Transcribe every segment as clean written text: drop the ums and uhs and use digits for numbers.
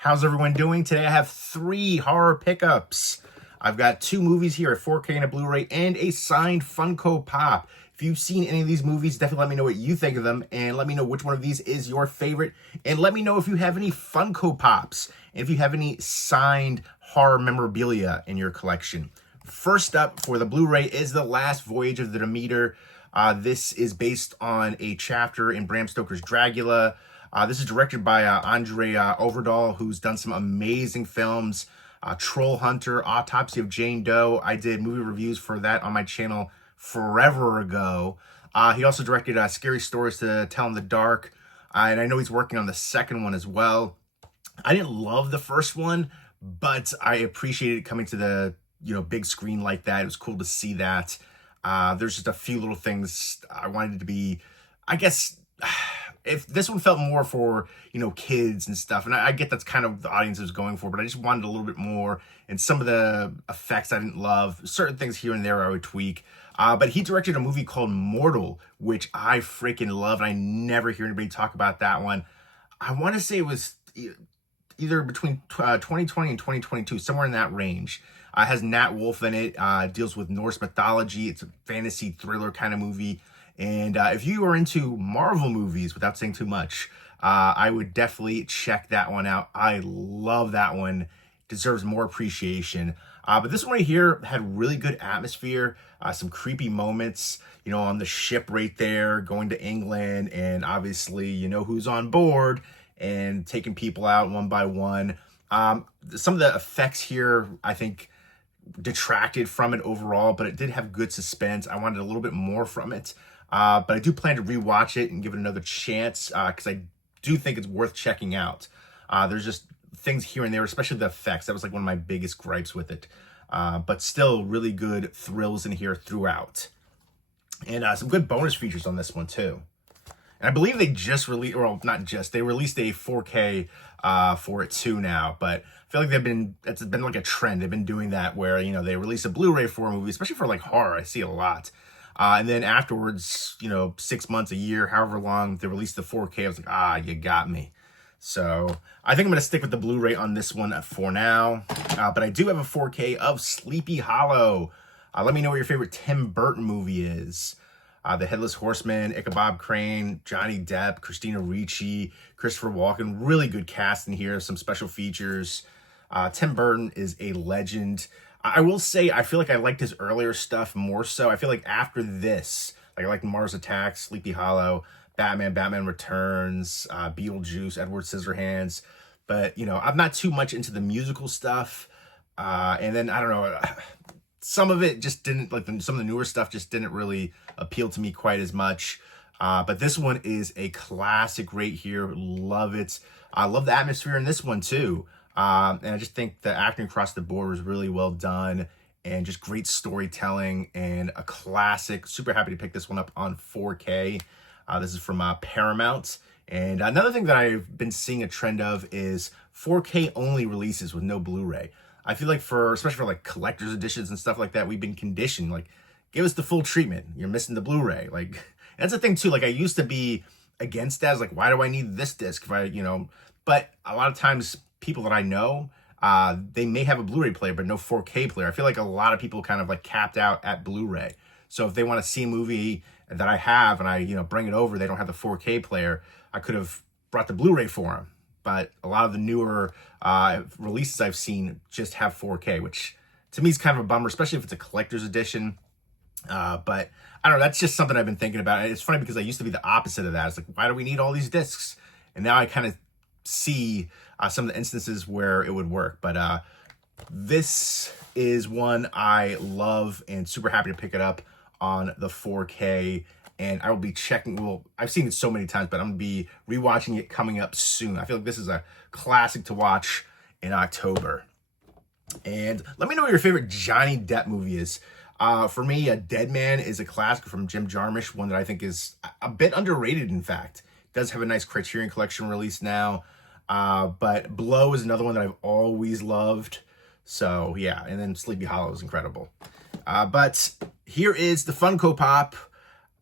How's everyone doing? Today I have 3 horror pickups. I've got 2 movies here, a 4K and a Blu-ray, and a signed Funko Pop. If you've seen any of these movies, definitely let me know what you think of them, and let me know which one of these is your favorite, and let me know if you have any Funko Pops, and if you have any signed horror memorabilia in your collection. First up for the Blu-ray is The Last Voyage of the Demeter. This is based on a chapter in Bram Stoker's Dracula. This is directed by Andre Overdahl, who's done some amazing films. Troll Hunter, Autopsy of Jane Doe. I did movie reviews for that on my channel forever ago. He also directed Scary Stories to Tell in the Dark. And I know he's working on the second one as well. I didn't love the first one, but I appreciated it coming to the big screen like that. It was cool to see that. There's just a few little things I wanted it to be, I guess, if this one felt more for, kids and stuff, and I get that's kind of the audience is going for, but I just wanted a little bit more, and some of the effects I didn't love. Certain things here and there I would tweak. But he directed a movie called Mortal, which I freaking love, and I never hear anybody talk about that one. I want to say it was either between 2020 and 2022, somewhere in that range. Has Nat Wolff in it, deals with Norse mythology. It's a fantasy thriller kind of movie. And if you are into Marvel movies, without saying too much, I would definitely check that one out. I love that one. Deserves more appreciation. But this one right here had really good atmosphere, some creepy moments, on the ship right there, going to England, and obviously, who's on board, and taking people out one by one. Some of the effects here, I think, detracted from it overall, but it did have good suspense. I wanted a little bit more from it. But I do plan to rewatch it and give it another chance because I do think it's worth checking out. There's just things here and there, especially the effects. That was like one of my biggest gripes with it. But still really good thrills in here throughout. And some good bonus features on this one too. And I believe they just released, well, not just, they released a 4K for it too now. But I feel like it's been like a trend. They've been doing that where, they release a Blu-ray for a movie, especially for like horror. I see it a lot. And then afterwards, 6 months, a year, however long, they released the 4K. I was like, you got me. So I think I'm going to stick with the Blu-ray on this one for now. But I do have a 4K of Sleepy Hollow. Let me know what your favorite Tim Burton movie is. The Headless Horseman, Ichabod Crane, Johnny Depp, Christina Ricci, Christopher Walken. Really good cast in here. Some special features. Tim Burton is a legend. I will say, I feel like I liked his earlier stuff more so. I feel like after this, like I liked Mars Attacks, Sleepy Hollow, Batman Returns, Beetlejuice, Edward Scissorhands. But, I'm not too much into the musical stuff. And then, I don't know, some of it just didn't, like some of the newer stuff just didn't really appeal to me quite as much. But this one is a classic right here. Love it. I love the atmosphere in this one too. And I just think the acting across the board was really well done and just great storytelling and a classic. Super happy to pick this one up on 4K. This is from Paramount. And another thing that I've been seeing a trend of is 4K only releases with no Blu-ray. I feel like especially for like collector's editions and stuff like that, we've been conditioned, like, give us the full treatment. You're missing the Blu-ray. Like, that's the thing too. Like, I used to be against that. I was like, why do I need this disc if but a lot of times people that I know, they may have a Blu-ray player, but no 4K player. I feel like a lot of people kind of like capped out at Blu-ray. So if they want to see a movie that I have and I, bring it over, they don't have the 4K player, I could have brought the Blu-ray for them. But a lot of the newer releases I've seen just have 4K, which to me is kind of a bummer, especially if it's a collector's edition. But I don't know, that's just something I've been thinking about. And it's funny because I used to be the opposite of that. It's like, why do we need all these discs? And now I kind of see some of the instances where it would work. But this is one I love and super happy to pick it up on the 4K. And I will be checking, well, I've seen it so many times, but I'm going to be rewatching it coming up soon. I feel like this is a classic to watch in October. And let me know what your favorite Johnny Depp movie is. For me, Dead Man is a classic from Jim Jarmusch, one that I think is a bit underrated, in fact. It does have a nice Criterion Collection release now. But Blow is another one that I've always loved. So, yeah, and then Sleepy Hollow is incredible. But here is the Funko Pop.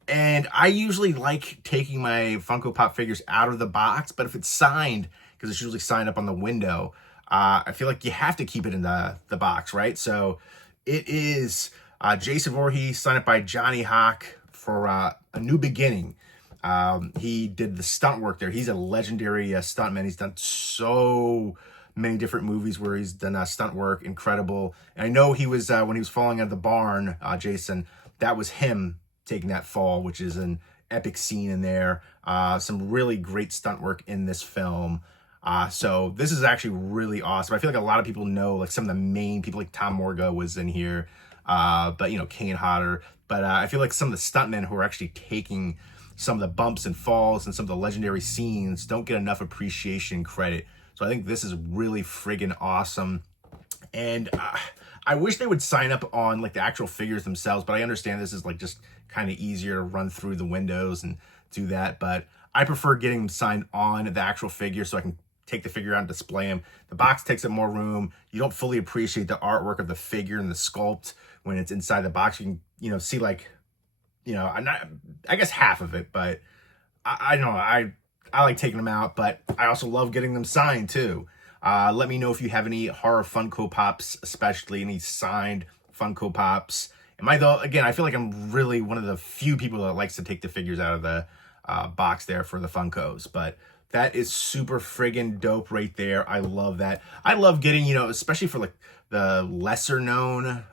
And I usually like taking my Funko Pop figures out of the box, but if it's signed, because it's usually signed up on the window. I feel like you have to keep it in the box, right? So it is Jason Voorhees, signed up by Johnny Hawk for A New Beginning. He did the stunt work there. He's a legendary stuntman. He's done so many different movies where he's done stunt work. Incredible. And I know he was, when he was falling out of the barn, Jason, that was him taking that fall, which is an epic scene in there. Some really great stunt work in this film. So this is actually really awesome. I feel like a lot of people know, like some of the main people, like Tom Morga was in here, but you know, Kane Hodder. But I feel like some of the stuntmen who are actually taking some of the bumps and falls and some of the legendary scenes don't get enough appreciation and credit. So I think this is really friggin' awesome. And I wish they would sign up on like the actual figures themselves, but I understand this is like just kind of easier to run through the windows and do that. But I prefer getting them signed on the actual figure so I can take the figure out and display them. The box takes up more room. You don't fully appreciate the artwork of the figure and the sculpt when it's inside the box. You can, you know, see like, you know, I guess half of it, but I don't know. I like taking them out, but I also love getting them signed too. Let me know if you have any horror Funko Pops, especially any signed Funko Pops. Again, I feel like I'm really one of the few people that likes to take the figures out of the box there for the Funkos, but that is super friggin' dope right there. I love that. I love getting, you know, especially for like the lesser known,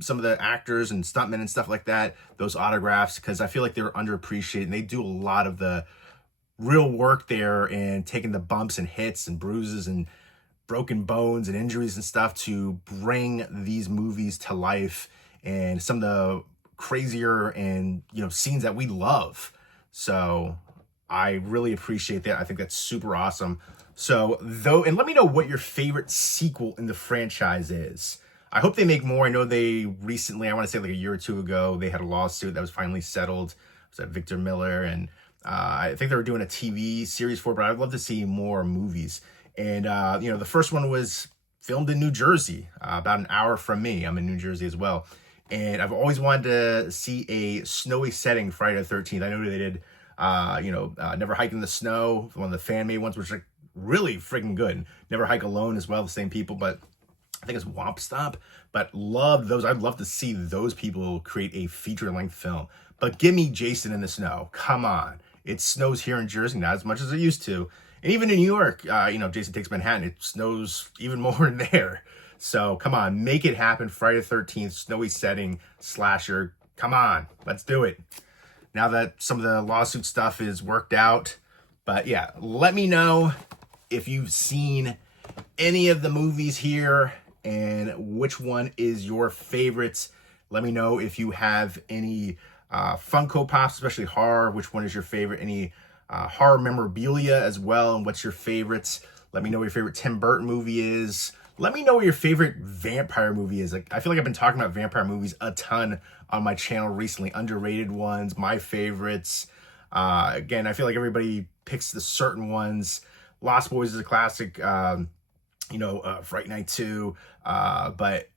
some of the actors and stuntmen and stuff like that, those autographs, because I feel like they're underappreciated and they do a lot of the real work there and taking the bumps and hits and bruises and broken bones and injuries and stuff to bring these movies to life and some of the crazier and, you know, scenes that we love. So I really appreciate that. I think that's super awesome. So and let me know what your favorite sequel in the franchise is. I hope they make more. I know they recently, I want to say like a year or two ago, they had a lawsuit that was finally settled. It was at Victor Miller, and I think they were doing a TV series for it, but I'd love to see more movies. And, you know, the first one was filmed in New Jersey, about an hour from me. I'm in New Jersey as well. And I've always wanted to see a snowy setting Friday the 13th. I know they did, you know, Never Hike in the Snow, one of the fan-made ones, which are really freaking good. Never Hike Alone as well, the same people, but I think it's Womp Stomp. But love those. I'd love to see those people create a feature-length film. But give me Jason in the Snow. Come on. It snows here in Jersey, not as much as it used to. And even in New York, you know, Jason Takes Manhattan, it snows even more in there. So come on, make it happen. Friday the 13th, snowy setting, slasher. Come on, let's do it. Now that some of the lawsuit stuff is worked out. But yeah, let me know if you've seen any of the movies here and which one is your favorites. Let me know if you have any Funko Pops, especially horror. Which one is your favorite? Any horror memorabilia as well, and what's your favorites? Let me know what your favorite Tim Burton movie is. Let me know what your favorite vampire movie is. Like, I feel like I've been talking about vampire movies a ton on my channel recently. Underrated ones, my favorites. Again, I feel like everybody picks the certain ones. Lost Boys is a classic. You know, Fright Night 2. But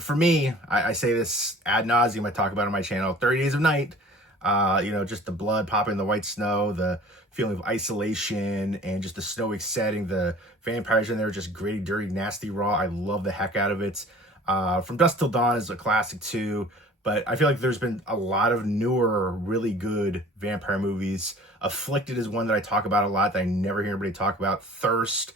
for me, I say this ad nauseum. I talk about it on my channel. 30 Days of Night. You know, just the blood popping in the white snow, the feeling of isolation, and just the snowy setting. The vampires in there are just gritty, dirty, nasty, raw. I love the heck out of it. From Dusk Till Dawn is a classic too, but I feel like there's been a lot of newer, really good vampire movies. Afflicted is one that I talk about a lot that I never hear anybody talk about. Thirst,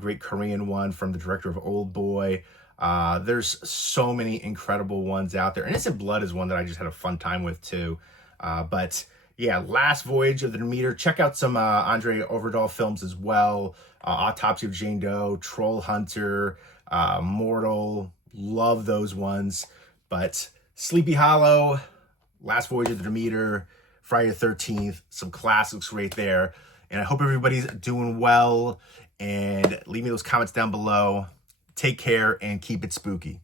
great Korean one from the director of Old Boy. There's so many incredible ones out there. Innocent Blood is one that I just had a fun time with too. But yeah, Last Voyage of the Demeter. Check out some Andre Overdahl films as well. Autopsy of Jane Doe, Troll Hunter, Mortal. Love those ones. But Sleepy Hollow, Last Voyage of the Demeter, Friday the 13th, some classics right there. And I hope everybody's doing well. And leave me those comments down below. Take care and keep it spooky.